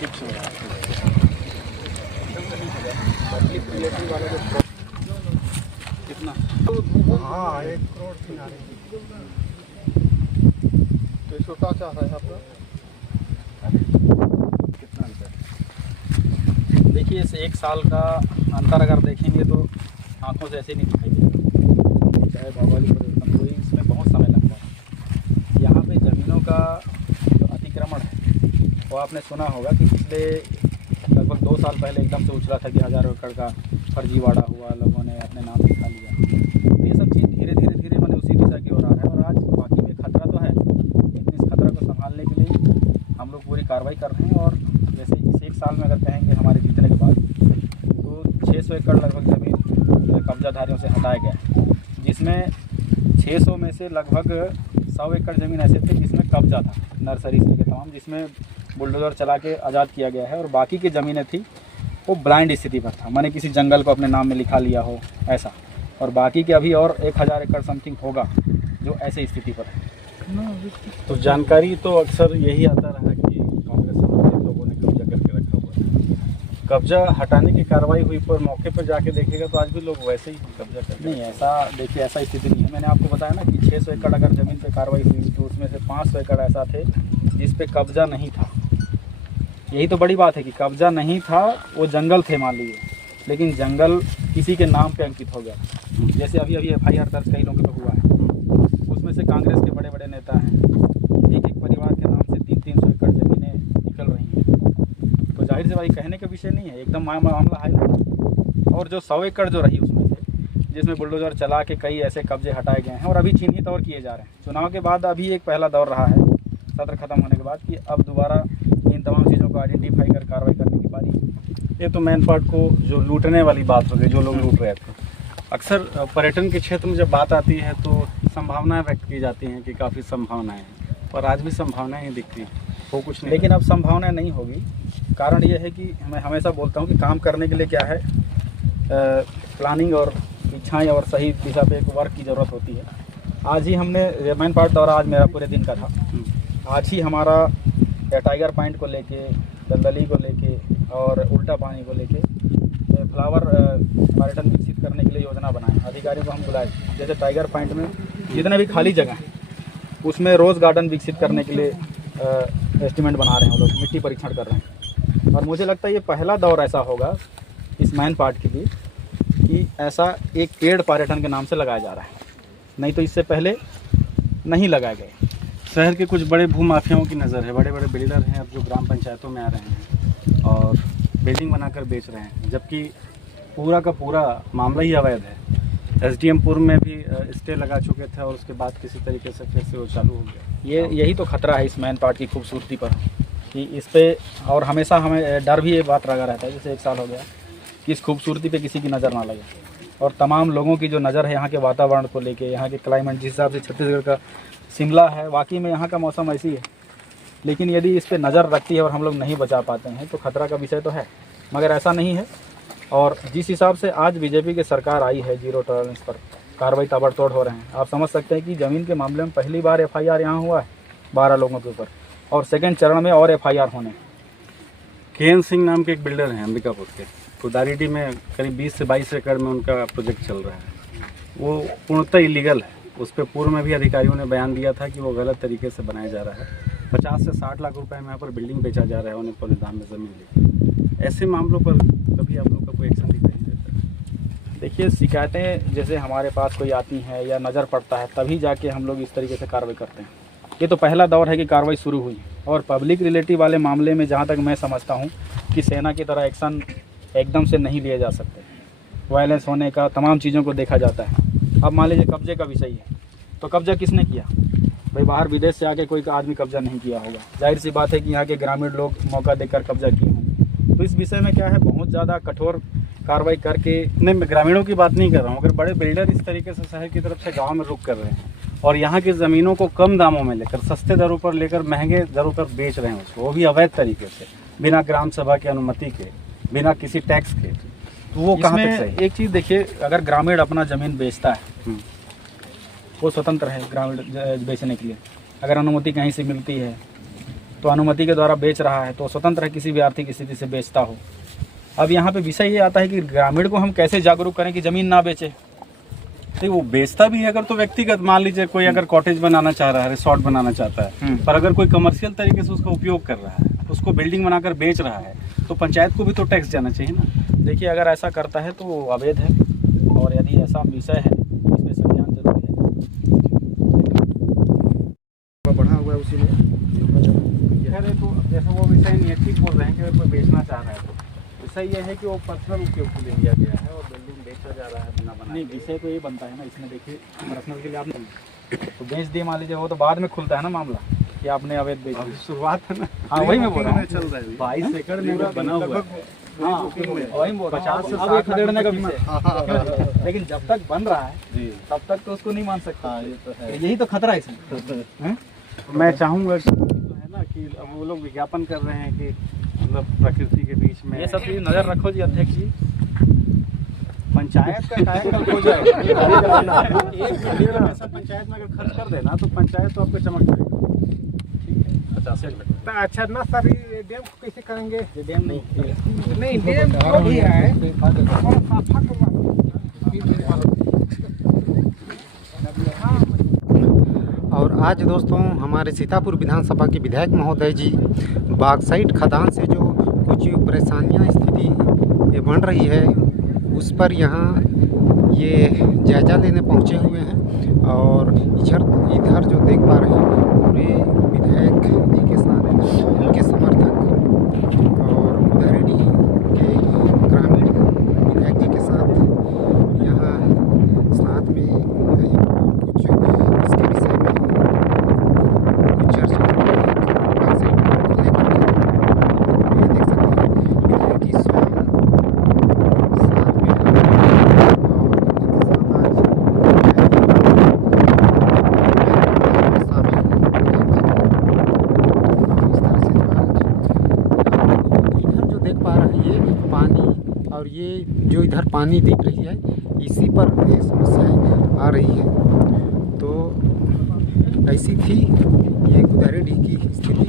Fix हो रहा है। पब्लिक रिलेटिव वाला जो कितना, हाँ 1 करोड़ की आ रही तो छोटा चाह रहा है आपका कितना अंतर? देखिए इस 1 साल का अंतर अगर देखेंगे तो आंखों से ऐसे नहीं दिखाई देगा, चाहे भौगोलिक परिवर्तन कोई, इसमें बहुत समय लगता है। यहाँ पे ज़मीनों का जो अतिक्रमण है वो आपने सुना होगा कि पिछले लगभग 2 साल पहले एकदम से उछला था कि 1000 एकड़ का फर्जीवाड़ा हुआ, लोगों ने अपने नाम लिखा लिया। ये सब चीज़ धीरे धीरे धीरे मैंने उसी दिशा की ओर आ रहा है। और आज बाकी में खतरा तो है, लेकिन इस खतरा को संभालने के लिए हम लोग पूरी कार्रवाई कर रहे हैं। और जैसे इस 1 साल में अगर कहेंगे हमारे जीतने के बाद, तो 600 एकड़ लगभग ज़मीन कब्जाधारियों से हटाया गया है, जिसमें 600 में से लगभग 100 एकड़ ज़मीन ऐसे थे जिसमें कब्जा था, नर्सरी से लेकर तमाम, जिसमें बुलडोज़र चला के आज़ाद किया गया है। और बाकी की ज़मीनें थी वो ब्लाइंड स्थिति पर था, मैंने किसी जंगल को अपने नाम में लिखा लिया हो ऐसा। और बाकी के अभी और 1000 एकड़ समथिंग होगा जो ऐसे स्थिति पर है। तो जानकारी तो अक्सर यही आता रहा कि कांग्रेस समर्थित लोगों ने कब्जा करके रखा हुआ है। कब्जा हटाने की कार्रवाई हुई पर मौके पर जाके देखेगा तो आज भी लोग वैसे ही कब्जा करते नहीं, ऐसा देखिए ऐसा स्थिति नहीं है। मैंने आपको बताया ना कि 600 एकड़ अगर ज़मीन पे कार्रवाई हुई तो उसमें से 500 एकड़ ऐसा थे जिस पे कब्जा नहीं था। यही तो बड़ी बात है कि कब्जा नहीं था, वो जंगल थे मान लीजिए, लेकिन जंगल किसी के नाम पे अंकित हो गया। जैसे अभी FIR दर्ज कई लोगों पे हुआ है, उसमें से कांग्रेस के बड़े बड़े नेता हैं, एक एक परिवार के नाम से 300 एकड़ ज़मीनें निकल रही हैं। तो जाहिर से भाई कहने का विषय नहीं है, एकदम मामला हाईलाइट। और जो 100 एकड़ जो रही उसमें से, जिसमें बुलडोज़र चला के कई ऐसे कब्जे हटाए गए हैं और अभी चिन्हित और किए जा रहे हैं। चुनाव के बाद अभी एक पहला दौर रहा है सत्र खत्म होने के बाद कि अब दोबारा इन तमाम चीज़ों को आइडेंटिफाई कर कार्रवाई करने की बारी है। ये तो मैन पार्ट को जो लूटने वाली बात हो गई, जो लोग लूट रहे थे। अक्सर पर्यटन के क्षेत्र में जब बात आती है तो संभावनाएं व्यक्त की जाती हैं कि काफ़ी संभावनाएं हैं, पर आज भी संभावनाएं ही दिखती हैं, वो कुछ नहीं। लेकिन अब संभावनाएं नहीं होगी। कारण ये है कि मैं हमेशा बोलता हूँ कि काम करने के लिए क्या है, प्लानिंग और इच्छाएं और सही दिशा पे एक वर्क की ज़रूरत होती है। आज ही हमने मैन पार्ट दौरा आज मेरा पूरे दिन का था। आज ही हमारा टाइगर पॉइंट को लेके, दलदली को लेके और उल्टा पानी को लेके फ्लावर पर्यटन विकसित करने के लिए योजना बनाए। अधिकारियों को हम बुलाए, जैसे टाइगर पॉइंट में जितने भी खाली जगह हैं उसमें रोज़ गार्डन विकसित करने के लिए एस्टिमेट बना रहे हैं, वो लोग मिट्टी परीक्षण कर रहे हैं। और मुझे लगता है ये पहला दौर ऐसा होगा इस मैन पार्ट के लिए कि ऐसा एक पेड़ पर्यटन के नाम से लगाया जा रहा है, नहीं तो इससे पहले नहीं लगाए गए। शहर के कुछ बड़े भूमाफियाओं की नज़र है, बड़े बड़े बिल्डर हैं अब जो ग्राम पंचायतों में आ रहे हैं और बिल्डिंग बनाकर बेच रहे हैं, जबकि पूरा का पूरा मामला ही अवैध है। SDM पूर्व में भी स्टे लगा चुके थे और उसके बाद किसी तरीके से फिर से वो चालू हो गया। यही तो खतरा है इस मैन पार्ट की खूबसूरती पर कि इस पे, और हमेशा हमें डर भी ये बात लगा रहता है, जैसे 1 साल हो गया कि इस खूबसूरती पे किसी की नज़र ना लगे। और तमाम लोगों की जो नज़र है यहाँ के वातावरण को लेके, यहाँ के क्लाइमेट, जिस हिसाब से छत्तीसगढ़ का शिमला है, वाकई में यहाँ का मौसम ऐसी है, लेकिन यदि इस पे नज़र रखती है और हम लोग नहीं बचा पाते हैं तो खतरा का विषय तो है। मगर ऐसा नहीं है। और जिस हिसाब से आज बीजेपी की सरकार आई है, जीरो टॉलरेंस पर कार्रवाई ताबड़तोड़ हो रहे हैं। आप समझ सकते हैं कि ज़मीन के मामले में पहली बार FIR यहाँ हुआ है 12 लोगों के ऊपर, और सेकेंड चरण में और FIR होने। KN सिंह नाम के एक बिल्डर हैं अंबिकापुर के, कुदारीडी में करीब 20 से 22 एकड़ में उनका प्रोजेक्ट चल रहा है। वो पूर्णतः इलीगल है। उस पर पूर्व में भी अधिकारियों ने बयान दिया था कि वो गलत तरीके से बनाया जा रहा है। 50 से 60 लाख रुपए में यहाँ पर बिल्डिंग बेचा जा रहा है उन्हें पूरे दाम में ज़मीन लेकर। ऐसे मामलों पर कभी आप लोग का कोई एक्शन दिखाई नहीं देता? देखिए, शिकायतें जैसे हमारे पास कोई आती हैं या नज़र पड़ता है तभी जाके हम लोग इस तरीके से कार्रवाई करते हैं। ये तो पहला दौर है कि कार्रवाई शुरू हुई। और पब्लिक रिलेटिव वाले मामले में जहाँ तक मैं समझता हूँ कि सेना की तरह एक्शन एकदम से नहीं लिए जा सकते। वायलेंस होने का, तमाम चीज़ों को देखा जाता है। अब मान लीजिए कब्जे का विषय है, तो कब्जा किसने किया? भाई बाहर विदेश से आके कोई आदमी कब्जा नहीं किया होगा। जाहिर सी बात है कि यहाँ के ग्रामीण लोग मौका देकर कब्जा किए होंगे। तो इस विषय में क्या है, बहुत ज़्यादा कठोर कार्रवाई करके। नहीं, मैं ग्रामीणों की बात नहीं कर रहा हूँ। अगर बड़े बिल्डर इस तरीके से शहर की तरफ से गाँव में रुक कर रहे हैं और यहाँ की ज़मीनों को कम दामों में लेकर, सस्ते दरों पर लेकर महंगे दरों पर बेच रहे हैं उसको, वो भी अवैध तरीके से, बिना ग्राम सभा की अनुमति के, बिना किसी टैक्स के, तो वो कहाँ तक सही? एक चीज़ देखिए, अगर ग्रामीण अपना ज़मीन बेचता है वो स्वतंत्र है ग्रामीण बेचने के लिए। अगर अनुमति कहीं से मिलती है तो अनुमति के द्वारा बेच रहा है, तो स्वतंत्र है किसी भी आर्थिक स्थिति से बेचता हो। अब यहाँ पे विषय ये आता है कि ग्रामीण को हम कैसे जागरूक करें कि ज़मीन ना बेचे। नहीं, वो बेचता भी है अगर तो व्यक्तिगत, मान लीजिए कोई अगर कॉटेज बनाना चाह रहा है, रिसोर्ट बनाना चाहता है, पर अगर कोई कमर्शियल तरीके से उसका उपयोग कर रहा है, उसको बिल्डिंग बनाकर बेच रहा है, तो पंचायत को भी तो टैक्स जाना चाहिए ना। देखिए, अगर ऐसा करता है तो अवैध है, और यदि ऐसा विषय है तो इसमें संज्ञान जरूरी है। बढ़ा हुआ है उसी में। अरे तो जैसे वो विषय नहीं है, ठीक बोल रहे हैं कि कोई बेचना चाह रहा है, तो विषय ये है कि वो पर्सनल उपयोग के लिए लिया गया है और बिल्डिंग बेचा जा रहा है बिना बनाए। नहीं, विषय तो ये बनता है ना इसमें। देखिए, पर्सनल के लिए आपने तो बेच दिए, मान लीजिए, वो तो बाद में खुलता है ना मामला कि आपने अवैध बेच दिया। शुरुआत है ना। हाँ, वही मैं बोल रहा हूँ, चल रहा है 22 एकड़ में बना हुआ है। हाँ वही बोल रहा हूँ। 50 से अब ये 60 खदेड़ने का विषय, लेकिन जब तक बन रहा है जी, तब तक तो उसको नहीं मान सकता। हाँ, ये तो है। यही तो खतरा है इसमें। हैं? मैं चाहूँगा कि जो है ना कि अब वो लोग विज्ञापन कर रहे हैं कि मतलब प्रकृति के बीच में ये सब चीज नजर रखो जी अध्यक्ष जी। पंचायत का कायम हो जाएगा। 1 मिलियन पैसा पंचायत में अगर खर्च कर देना तो पंचायत तो आपको चमक जाएगी। ठीक है, 50 एकड़। तो अच्छा ना सर, ये डैम को कैसे करेंगे? ये डैम नहीं, नहीं, डैम जो भी है और साफा करवा। और आज दोस्तों हमारे सीतापुर विधानसभा के विधायक महोदय जी बॉक्साइट खदान से जो कुछ परेशानियां स्थिति ये बन रही है उस पर यहाँ ये जायज़ा लेने पहुँचे हुए हैं। और इधर जो देख पा रहे हैं पूरे विधायक जी के साथ उनके समर्थक और उदारीडीह के ग्रामीण विधायक जी के साथ यहाँ साथ में कुछ इसके विषय में कुछ चर्चा हो रही है बॉक्साइट को लेकर के। ये देख सकते हैं विधायक जी स्वयं साथ में हैं और इनके साथ आज शामिल इस तरह से इधर जो देख पा रहे हैं ये पानी, और ये जो इधर पानी दिख रही है इसी पर ये समस्याएं आ रही है। तो ऐसी थी ये गुदारीडीह की स्थिति।